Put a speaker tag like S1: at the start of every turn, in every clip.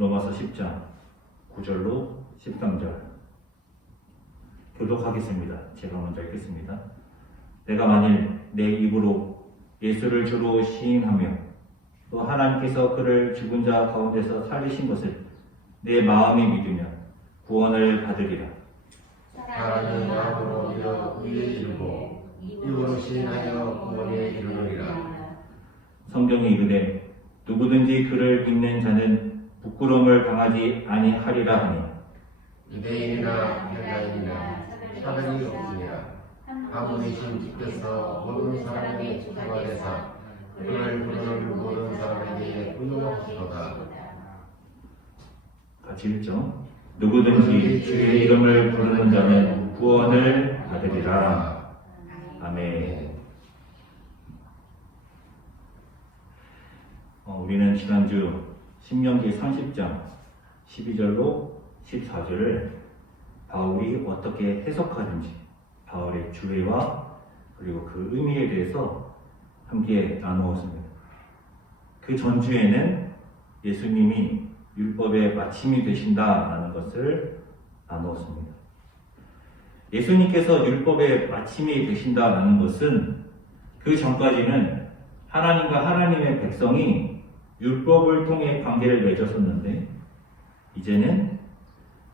S1: 로마서 10장 9절로 13절 교독하겠습니다. 제가 먼저 읽겠습니다. 내가 만일 내 입으로 예수를 주로 시인하며 또 하나님께서 그를 죽은 자 가운데서 살리신 것을 내 마음에 믿으면 구원을 받으리라.
S2: 사랑은 마음으로 믿어 의에 이르고 입으로 시인하여 구원에 이르느니라.
S1: 성경에 이르되 누구든지 그를 믿는 자는 부끄러움을 당하지 아니하리라 하니
S2: 유대인이나 헬라인이나 차별이 없으니라. 한 분이신 주께서 모든 사람에게 주가 되사 그를 부르는 모든 사람에게 의용하시도다.
S1: 같이 읽죠. 누구든지 주의 이름을 부르는 자는 구원을 받으리라. 아멘. 어, 우리는 지난주 신명기 30장 12절로 14절을 바울이 어떻게 해석하는지 바울의 주의와 그리고 그 의미에 대해서 함께 나누었습니다. 그 전주에는 예수님이 율법의 마침이 되신다라는 것을 나누었습니다. 예수님께서 율법의 마침이 되신다라는 것은 그 전까지는 하나님과 하나님의 백성이 율법을 통해 관계를 맺었었는데 이제는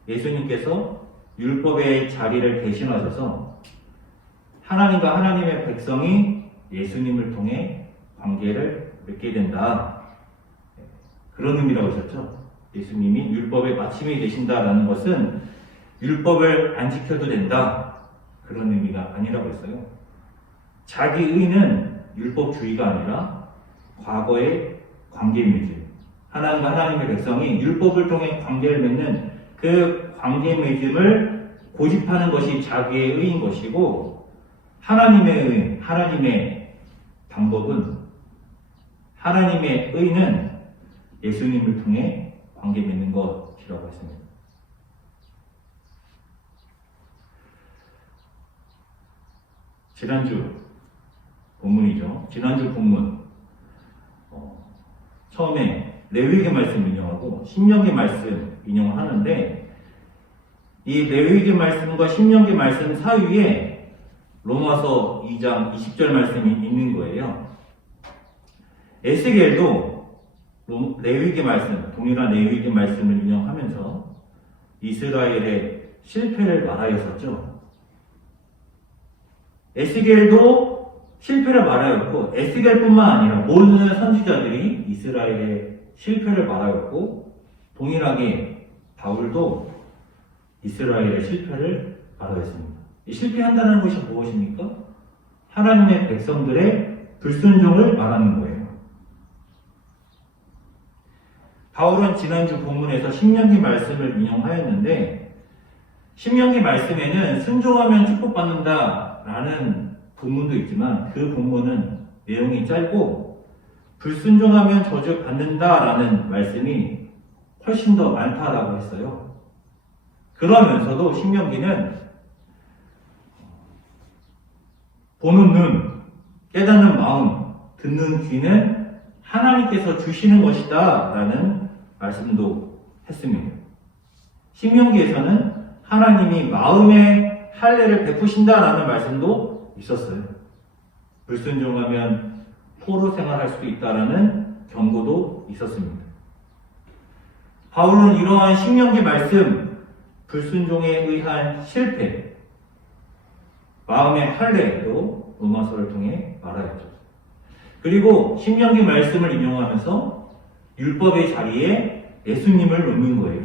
S1: 예수님께서 율법의 자리를 대신하셔서 하나님과 하나님의 백성이 예수님을 통해 관계를 맺게 된다. 그런 의미라고 하셨죠. 예수님이 율법의 마침이 되신다라는 것은 율법을 안 지켜도 된다. 그런 의미가 아니라고 했어요. 자기 의는 율법주의가 아니라 과거의 관계 맺음. 하나님과 하나님의 백성이 율법을 통해 관계를 맺는 그 관계 맺음을 고집하는 것이 자기의 의인 것이고 하나님의 의, 하나님의 방법은 하나님의 의는 예수님을 통해 관계 맺는 것이라고 했습니다. 지난주 본문이죠. 지난주 본문 어, 처음에 레위기 말씀 인용하고 신명기 말씀 인용하는데 이 레위기 말씀과 신명기 말씀 사이에 로마서 2장 20절 말씀이 있는 거예요. 에스겔도 로- 레위기 말씀, 동일한 레위기 말씀을 인용하면서 이스라엘의 실패를 말하였었죠. 에스겔도 실패를 말하였고 에스겔뿐만 아니라 모든 선지자들이 이스라엘의 실패를 말하였고 동일하게 바울도 이스라엘의 실패를 말하였습니다. 이 실패한다는 것이 무엇입니까? 하나님의 백성들의 불순종을 말하는 거예요. 바울은 지난주 본문에서 신명기 말씀을 인용하였는데 신명기 말씀에는 순종하면 축복받는다라는 본문도 있지만 그 본문은 내용이 짧고 불순종하면 저주 받는다라는 말씀이 훨씬 더 많다라고 했어요. 그러면서도 신명기는 보는 눈, 깨닫는 마음, 듣는 귀는 하나님께서 주시는 것이다 라는 말씀도 했습니다. 신명기에서는 하나님이 마음의 할례를 베푸신다라는 말씀도 있었어요. 불순종하면 포로 생활할 수도 있다라는 경고도 있었습니다. 바울은 이러한 신명기 말씀, 불순종에 의한 실패, 마음의 할례도 로마서를 통해 말하였죠. 그리고 신명기 말씀을 인용하면서 율법의 자리에 예수님을 놓는 거예요.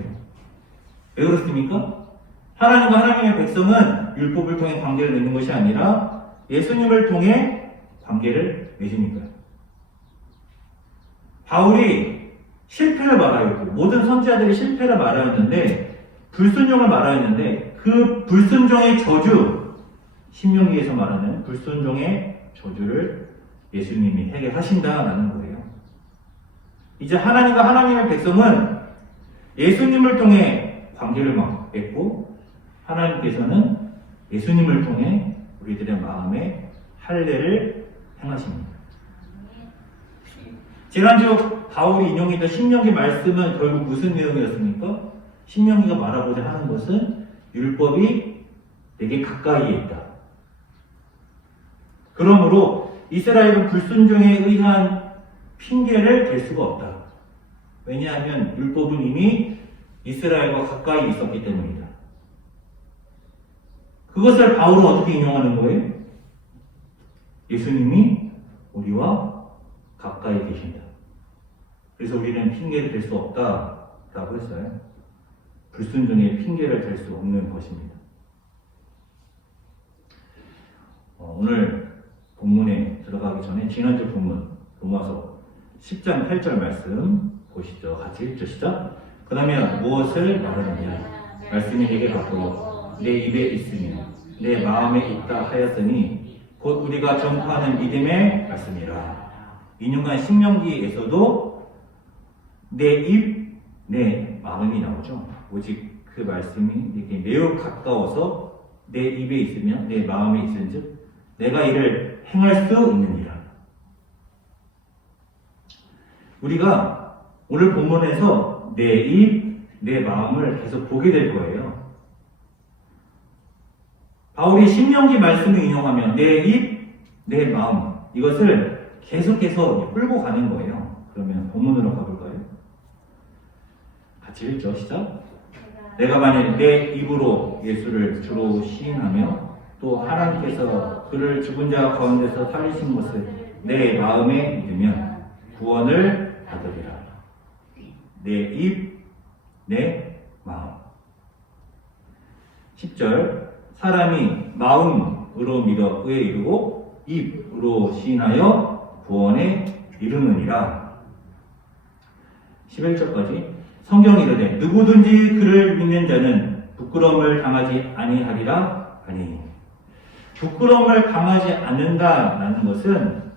S1: 왜 그렇습니까? 하나님과 하나님의 백성은 율법을 통해 관계를 맺는 것이 아니라 예수님을 통해 관계를 맺으니까요. 바울이 실패를 말하였고 모든 선지자들이 실패를 말하였는데 불순종을 말하였는데 그 불순종의 저주 신명기에서 말하는 불순종의 저주를 예수님이 해결하신다라는 거예요. 이제 하나님과 하나님의 백성은 예수님을 통해 관계를 막 맺고 하나님께서는 예수님을 통해 우리들의 마음에 할례를 행하십니다. 지난주 바울이 인용했던 신명기 말씀은 결국 무슨 내용이었습니까? 신명기가 말하고자 하는 것은 율법이 내게 가까이에 있다. 그러므로 이스라엘은 불순종에 의한 핑계를 댈 수가 없다. 왜냐하면 율법은 이미 이스라엘과 가까이 있었기 때문이다. 그것을 바울은 어떻게 인용하는 거예요? 예수님이 우리와 가까이 계신다. 그래서 우리는 핑계를 댈 수 없다라고 했어요. 불순종에 핑계를 댈 수 없는 것입니다. 어, 오늘 본문에 들어가기 전에 지난주 본문 로마서 10장 8절 말씀 보시죠. 같이 읽죠. 시작. 그 다음에 무엇을 말하느냐? 말씀이 내게 갖고 내 입에 있으며 내 마음에 있다 하였으니 곧 우리가 전파하는 믿음의 말씀이라. 인용한 신명기에서도 내 입, 내 마음이 나오죠. 오직 그 말씀이 이렇게 매우 가까워서 내 입에 있으며 내 마음에 있은즉 내가 이를 행할 수 있느니라. 우리가 오늘 본문에서 내 입, 내 마음을 계속 보게 될 거예요. 바울이 신명기 말씀을 인용하면 내 입, 내 마음 이것을 계속해서 끌고 가는 거예요. 그러면 본문으로 가볼까요? 같이 읽죠. 시작. 내가 만일 내 입으로 예수를 주로 시인하며 또 하나님께서 그를 죽은 자 가운데서 살리신 것을 내 마음에 믿으면 구원을 받으리라. 내 입, 내 마음. 10절 사람이 마음으로 믿어 의에 이르고 입으로 시인하여 구원에 이르느니라. 11절까지 성경이 이르되 누구든지 그를 믿는 자는 부끄러움을 당하지 아니하리라 하니 부끄러움을 당하지 않는다라는 것은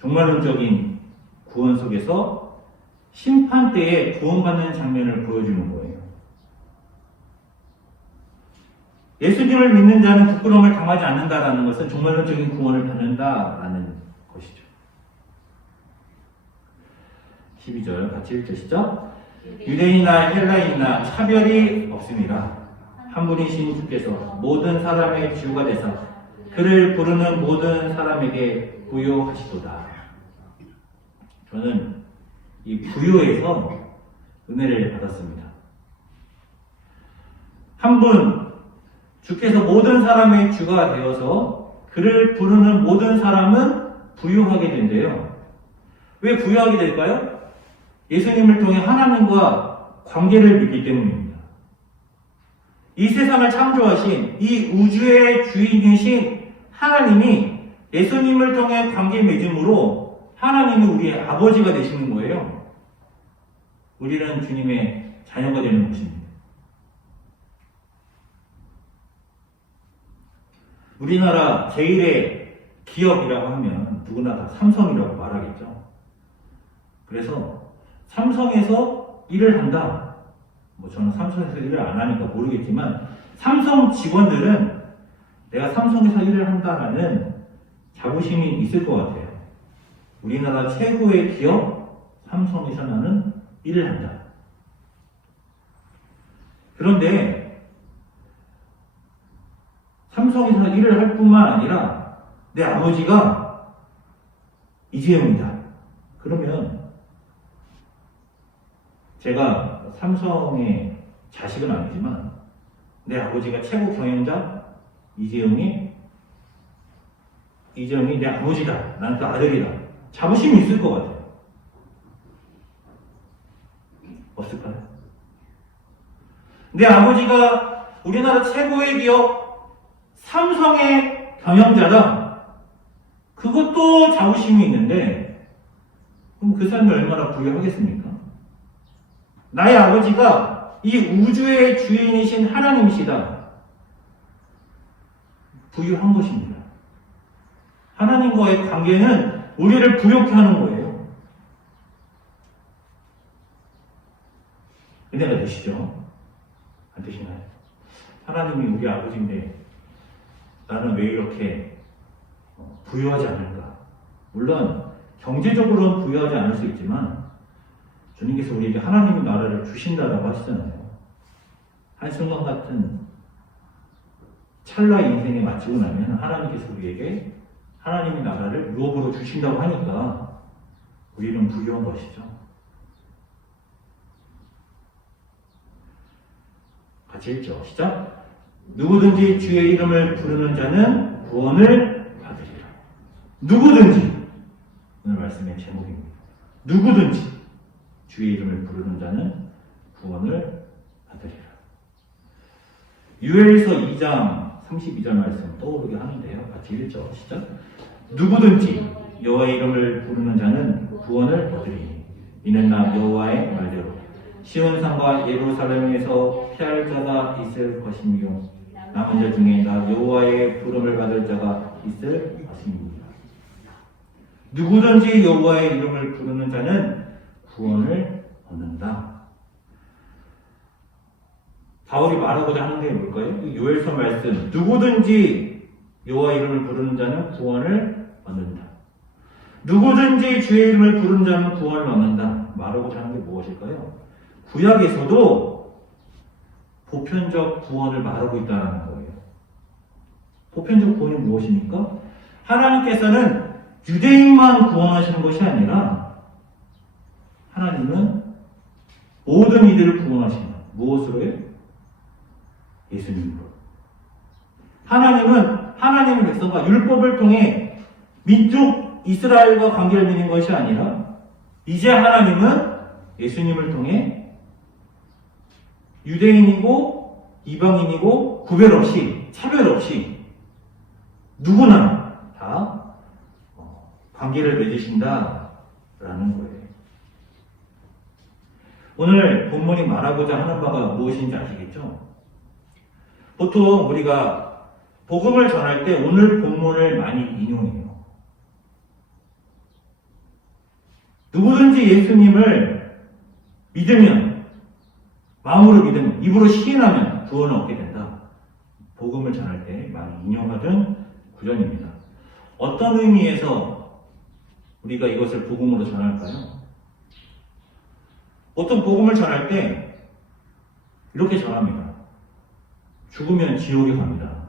S1: 종말론적인 구원 속에서 심판 때에 구원받는 장면을 보여주는 거예요. 예수님을 믿는 자는 부끄러움을 당하지 않는다라는 것은 종말론적인 구원을 받는다라는 것이죠. 12절 같이 읽으시죠? 유대인이나 헬라인이나 차별이 없습니다. 한 분이신 주께서 모든 사람의 주가 되사 그를 부르는 모든 사람에게 부요하시도다. 저는 이 부요에서 은혜를 받았습니다. 한 분, 주께서 모든 사람의 주가 되어서 그를 부르는 모든 사람은 부유하게 된대요. 왜 부유하게 될까요? 예수님을 통해 하나님과 관계를 맺기 때문입니다. 이 세상을 창조하신 이 우주의 주인이신 하나님이 예수님을 통해 관계 맺음으로 하나님은 우리의 아버지가 되시는 거예요. 우리는 주님의 자녀가 되는 것입니다. 우리나라 제일의 기업이라고 하면 누구나 다 삼성이라고 말하겠죠. 그래서 삼성에서 일을 한다. 뭐 저는 삼성에서 일을 안 하니까 모르겠지만 삼성 직원들은 내가 삼성에서 일을 한다라는 자부심이 있을 것 같아요. 우리나라 최고의 기업 삼성에서 나는 일을 한다. 그런데 삼성에서 일을 할 뿐만 아니라 내 아버지가 이재용이다. 그러면 제가 삼성의 자식은 아니지만 내 아버지가 최고 경영자 이재용이 이재용이 내 아버지다. 나는 그 아들이다. 자부심이 있을 것 같아요. 없을까요? 내 아버지가 우리나라 최고의 기업 삼성의 경영자다. 그것도 자부심이 있는데 그럼 그 삶이 얼마나 부유하겠습니까? 나의 아버지가 이 우주의 주인이신 하나님이시다. 부유한 것입니다. 하나님과의 관계는 우리를 부욕해 하는 거예요. 은혜가 되시죠? 안 되시나요? 하나님이 우리 아버지인데 나는 왜 이렇게 어, 부유하지 않을까? 물론 경제적으로는 부유하지 않을 수 있지만 주님께서 우리에게 하나님의 나라를 주신다라고 하시잖아요. 한순간 같은 찰나의 인생에 마치고 나면 하나님께서 우리에게 하나님의 나라를 유업으로 주신다고 하니까 우리는 부유한 것이죠. 같이 읽죠. 시작. 누구든지 주의 이름을 부르는 자는 구원을 받으리라. 누구든지 오늘 말씀의 제목입니다. 누구든지 주의 이름을 부르는 자는 구원을 받으리라. 유엘서 2장 32절 말씀 떠오르게 하는데요. 같이 읽죠. 시작. 누구든지 여호와의 이름을 부르는 자는 구원을 얻으리니 이는 나 여호와의 말대로 시온 산과 예루살렘에서 피할 자가 있을 것이며 남은 자 중에 나 여호와의 부름을 받을 자가 있을 것입니다. 누구든지 여호와의 이름을 부르는 자는 구원을 얻는다. 바울이 말하고자 하는 게 뭘까요? 이 요엘서 말씀 누구든지 여호와 이름을 부르는 자는 구원을 얻는다. 누구든지 주의 이름을 부르는 자는 구원을 얻는다. 말하고자 하는 게 무엇일까요? 구약에서도 보편적 구원을 말하고 있다는. 보편적 구원이 무엇입니까? 하나님께서는 유대인만 구원하시는 것이 아니라 하나님은 모든 이들을 구원하신다. 무엇으로요? 예수님으로. 하나님은 하나님의 백성과 율법을 통해 민족 이스라엘과 관계를 맺는 것이 아니라 이제 하나님은 예수님을 통해 유대인이고 이방인이고 구별 없이 차별 없이 누구나 다 어, 관계를 맺으신다라는 거예요. 오늘 본문이 말하고자 하는 바가 무엇인지 아시겠죠? 보통 우리가 복음을 전할 때 오늘 본문을 많이 인용해요. 누구든지 예수님을 믿으면, 마음으로 믿으면, 입으로 시인하면 구원을 얻게 된다. 복음을 전할 때 많이 인용하던 구절입니다. 어떤 의미에서 우리가 이것을 복음으로 전할까요? 보통 복음을 전할 때 이렇게 전합니다. 죽으면 지옥에 갑니다.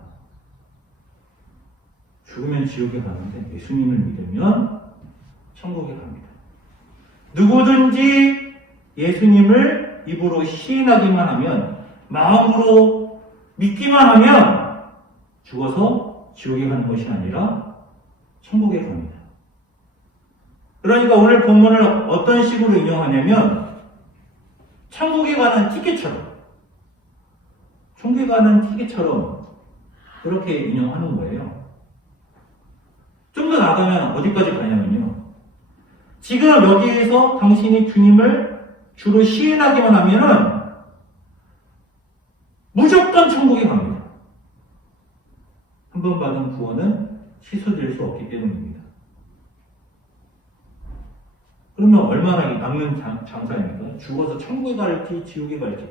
S1: 죽으면 지옥에 가는데 예수님을 믿으면 천국에 갑니다. 누구든지 예수님을 입으로 시인하기만 하면 마음으로 믿기만 하면 죽어서 지옥에 가는 것이 아니라 천국에 갑니다. 그러니까 오늘 본문을 어떤 식으로 인용하냐면 천국에 가는 티켓처럼 천국에 가는 티켓처럼 그렇게 인용하는 거예요. 좀 더 나가면 어디까지 가냐면요. 지금 여기에서 당신이 주님을 주로 시인하기만 하면은 무조건 천국에 갑니다. 한 번 받은 구원은 취소될 수 없기 때문입니다. 그러면 얼마나 이 남는 장- 장사입니까? 죽어서 천국에 갈지 지옥에 갈지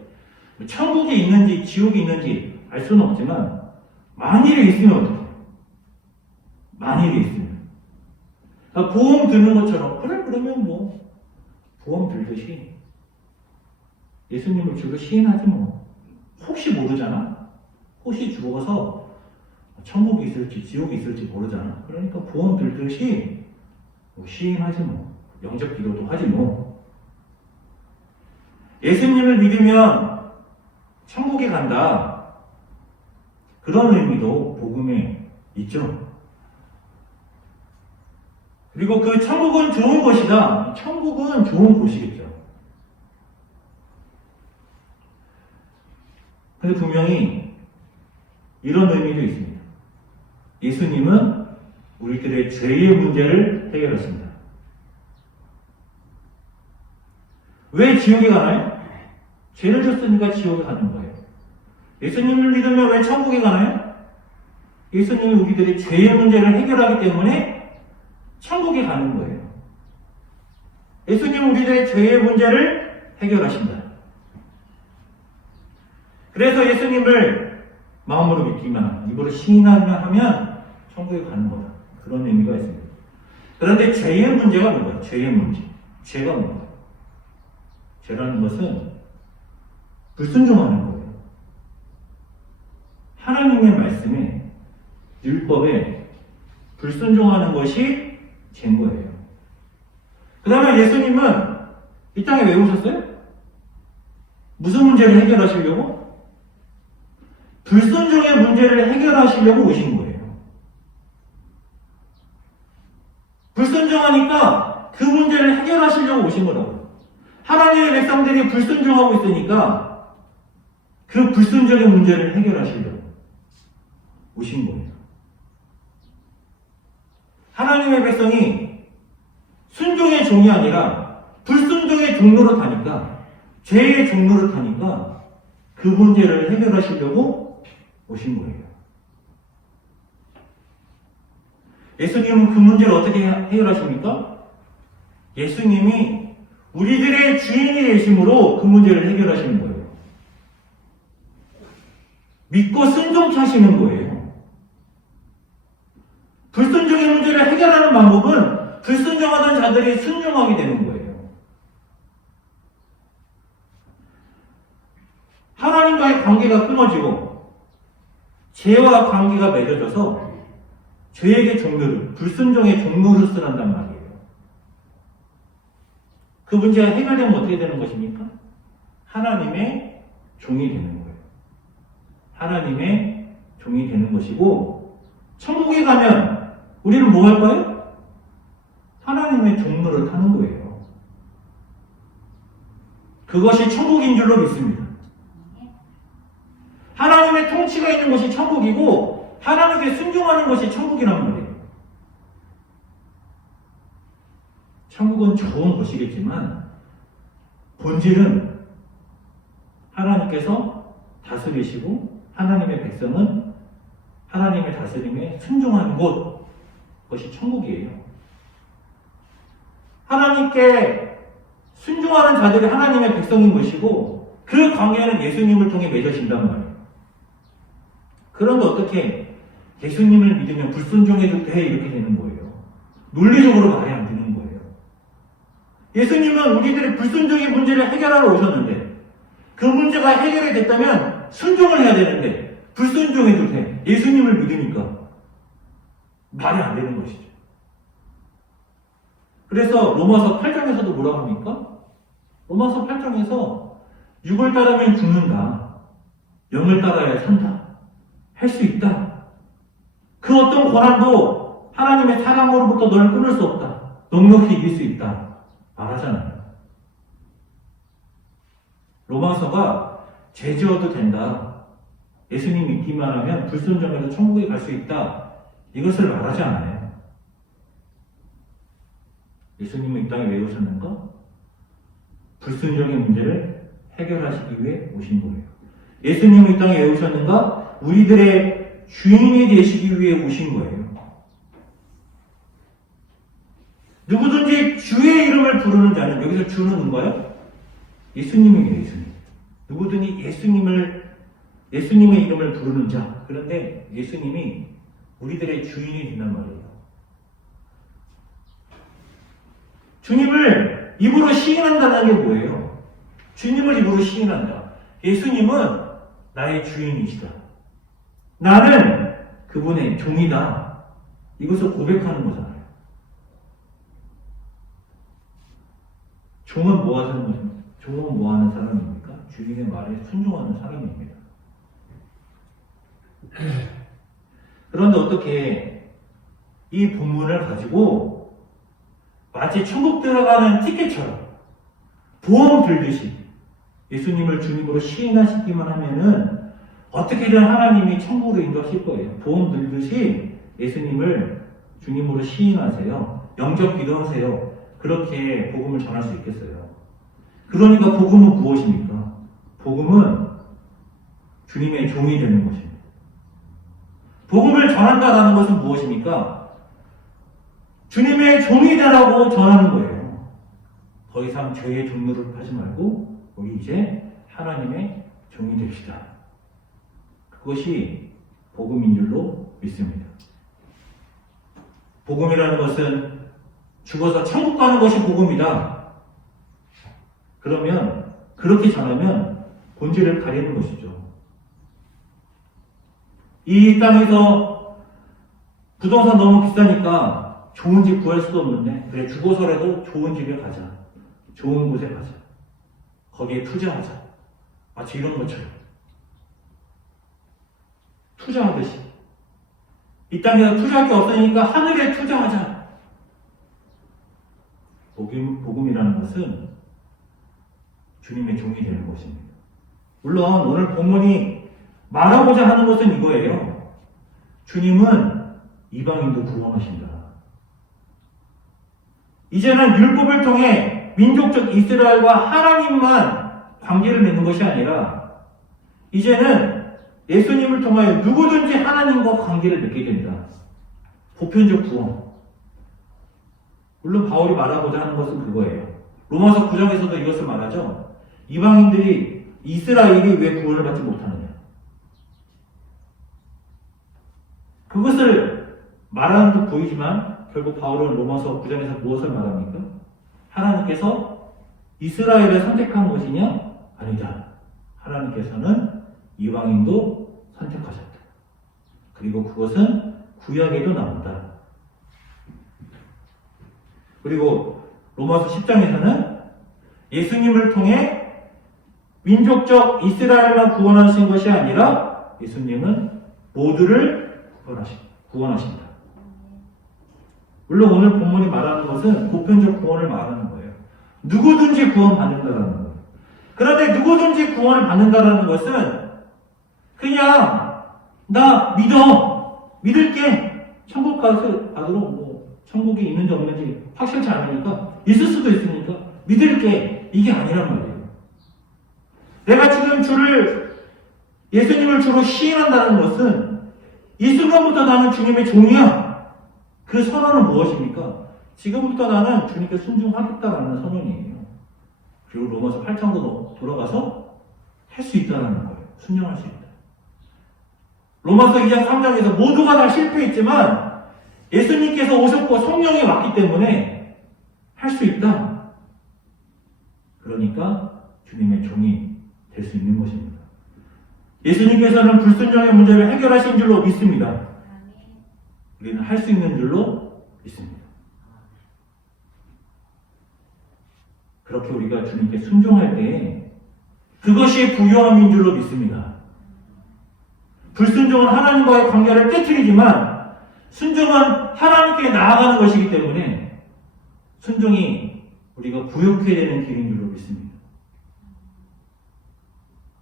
S1: 천국에 있는지 지옥에 있는지 알 수는 없지만 만일에 있으면? 만일에 있으면 아, 보험 드는 것처럼 그래 그러면 뭐 보험 들듯이 예수님을 주로 시인하지 뭐 혹시 모르잖아 혹시 죽어서 천국이 있을지 지옥이 있을지 모르잖아 그러니까 보험 들듯이 뭐 시인하지 뭐 영접 기도도 하지 뭐 예수님을 믿으면 천국에 간다 그런 의미도 복음에 있죠. 그리고 그 천국은 좋은 곳이다. 천국은 좋은 곳이겠죠. 근데 분명히 이런 의미도 있습니다. 예수님은 우리들의 죄의 문제를 해결하십니다. 왜 지옥에 가나요? 죄를 졌으니까 지옥에 가는 거예요. 예수님을 믿으면 왜 천국에 가나요? 예수님이 우리들의 죄의 문제를 해결하기 때문에 천국에 가는 거예요. 예수님은 우리들의 죄의 문제를 해결하신다. 그래서 예수님을 마음으로 믿기만 입으로 시인하면 하면 천국에 가는 거다. 그런 의미가 있습니다. 그런데 죄의 문제가 뭔가요? 죄의 문제. 죄가 뭔가요? 죄라는 것은 불순종하는 거예요. 하나님의 말씀에 율법에 불순종하는 것이 죄인 거예요. 그 다음에 예수님은 이 땅에 왜 오셨어요? 무슨 문제를 해결하시려고? 불순종의 문제를 해결하시려고 오신 거예요. 불순종하니까 그 문제를 해결하시려고 오신 거라고요. 하나님의 백성들이 불순종하고 있으니까 그 불순종의 문제를 해결하시려고 오신 거예요. 하나님의 백성이 순종의 종이 아니라 불순종의 종로로 타니까 죄의 종로로 타니까 그 문제를 해결하시려고 오신 거예요. 예수님은 그 문제를 어떻게 해결하십니까? 예수님이 우리들의 주인이 되심으로 그 문제를 해결하시는 거예요. 믿고 순종케 하시는 거예요. 불순종의 문제를 해결하는 방법은 불순종하던 자들이 순종하게 되는 거예요. 하나님과의 관계가 끊어지고 죄와 관계가 맺어져서 죄에게 종로를, 불순종의 종로를 쓰란단 말이에요. 그 문제가 해결되면 어떻게 되는 것입니까? 하나님의 종이 되는 거예요. 하나님의 종이 되는 것이고, 천국에 가면 우리는 뭐 할 거예요? 하나님의 종로를 타는 거예요. 그것이 천국인 줄로 믿습니다. 하나님의 통치가 있는 것이 천국이고, 하나님께 순종하는 것이 천국이란 말이에요. 천국은 좋은 곳이겠지만, 본질은 하나님께서 다스리시고, 하나님의 백성은 하나님의 다스림에 순종하는 곳, 그것이 천국이에요. 하나님께 순종하는 자들이 하나님의 백성인 것이고, 그 관계는 예수님을 통해 맺어진단 말이에요. 그런데 어떻게 예수님을 믿으면 불순종해도 돼? 이렇게 되는 거예요. 논리적으로 말이 안 되는 거예요. 예수님은 우리들의 불순종의 문제를 해결하러 오셨는데, 그 문제가 해결이 됐다면 순종을 해야 되는데, 불순종해도 돼. 예수님을 믿으니까. 말이 안 되는 것이죠. 그래서 로마서 8장에서도 뭐라고 합니까? 로마서 8장에서 육을 따르면 죽는다. 영을 따라야 산다. 할 수 있다. 그 어떤 고난도 하나님의 사랑으로부터 너를 끊을 수 없다. 넉넉히 이길 수 있다. 말하잖아요. 로마서가 죄 지어도 된다. 예수님 믿기만 하면 불순종해서 천국에 갈 수 있다. 이것을 말하지 않아요. 예수님은 이 땅에 왜 오셨는가? 불순종의 문제를 해결하시기 위해 오신 거예요. 예수님은 이 땅에 왜 오셨는가? 우리들의 주인이 되시기 위해 오신 거예요. 누구든지 주의 이름을 부르는 자는 여기서 주는 누가요? 예수님이에요, 예수님. 누구든지 예수님을 예수님의 이름을 부르는 자. 그런데 예수님이 우리들의 주인이 된단 말이에요. 주님을 입으로 시인한다는 게 뭐예요? 주님을 입으로 시인한다. 예수님은 나의 주인이시다. 나는 그분의 종이다. 이것을 고백하는 거잖아요. 종은 뭐 하는 거죠? 종은 뭐 하는 사람입니까? 주인의 말에 순종하는 사람입니다. 그런데 어떻게 이 본문을 가지고 마치 천국 들어가는 티켓처럼 보험 들듯이 예수님을 주님으로 시인하시기만 하면은 어떻게든 하나님이 천국으로 인도하실 거예요. 보험 들듯이 예수님을 주님으로 시인하세요. 영접 기도하세요. 그렇게 복음을 전할 수 있겠어요. 그러니까 복음은 무엇입니까? 복음은 주님의 종이 되는 것입니다. 복음을 전한다라는 것은 무엇입니까? 주님의 종이 되라고 전하는 거예요. 더 이상 죄의 종로를 하지 말고 우리 이제 하나님의 종이 됩시다. 그것이 복음인 줄로 믿습니다. 복음이라는 것은 죽어서 천국 가는 것이 복음이다. 그러면 그렇게 전하면 본질을 가리는 것이죠. 이 땅에서 부동산 너무 비싸니까 좋은 집 구할 수도 없는데 그래 죽어서라도 좋은 집에 가자. 좋은 곳에 가자. 거기에 투자하자. 마치 이런 것처럼. 투자하듯이. 이 땅에서 투자할 게 없으니까 하늘에 투자하자. 복음, 복음이라는 것은 주님의 종이 되는 것입니다. 물론 오늘 본문이 말하고자 하는 것은 이거예요. 주님은 이방인도 구원하신다. 이제는 율법을 통해 민족적 이스라엘과 하나님만 관계를 맺는 것이 아니라 이제는 예수님을 통하여 누구든지 하나님과 관계를 맺게 된다. 보편적 구원. 물론 바울이 말하고자 하는 것은 그거예요. 로마서 9장에서도 이것을 말하죠. 이방인들이 이스라엘이 왜 구원을 받지 못하느냐. 그것을 말하는 듯 보이지만 결국 바울은 로마서 9장에서 무엇을 말합니까? 하나님께서 이스라엘을 선택한 것이냐? 아니다. 하나님께서는 이방인도 선택하셨다. 그리고 그것은 구약에도 나온다. 그리고 로마서 10장에서는 예수님을 통해 민족적 이스라엘만 구원하신 것이 아니라 예수님은 모두를 구원하신, 구원하신다. 물론 오늘 본문이 말하는 것은 보편적 구원을 말하는 거예요. 누구든지 구원받는다라는 거예요. 그런데 누구든지 구원을 받는다라는 것은 그냥 나 믿어 믿을게 천국 가서 받으러 뭐 천국이 있는지 없는지 확실치 않으니까 있을 수도 있으니까 믿을게 이게 아니란 말이에요. 내가 지금 주를 예수님을 주로 시인한다는 것은 이 순간부터 나는 주님의 종이야. 그 선언은 무엇입니까? 지금부터 나는 주님께 순종하겠다라는 선언이에요. 그리고 로마서 8장도 돌아가서 할 수 있다는 거예요. 순종할 수 있다. 로마서 2장 3장에서 모두가 다 실패했지만 예수님께서 오셨고 성령이 왔기 때문에 할 수 있다. 그러니까 주님의 종이 될 수 있는 것입니다. 예수님께서는 불순종의 문제를 해결하신 줄로 믿습니다. 우리는 할 수 있는 줄로 믿습니다. 그렇게 우리가 주님께 순종할 때 그것이 부유함인 줄로 믿습니다. 불순종은 하나님과의 관계를 깨뜨리지만 순종은 하나님께 나아가는 것이기 때문에 순종이 우리가 부욕해야 되는 길인 줄로 믿습니다.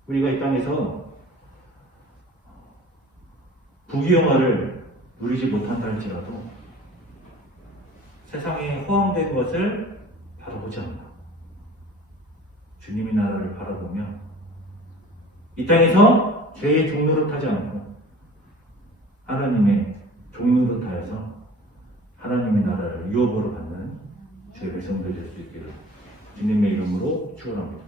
S1: 우리가 이 땅에서 부귀영화를 누리지 못한다 할지라도 세상에 허황된 것을 바라보지 않고 주님의 나라를 바라보며 이 땅에서 죄의 종로를 타지 않고 하나님의 종로를 타해서 하나님의 나라를 유업으로 받는 주의 백성들 될 수 있기를 주님의 이름으로 축원합니다.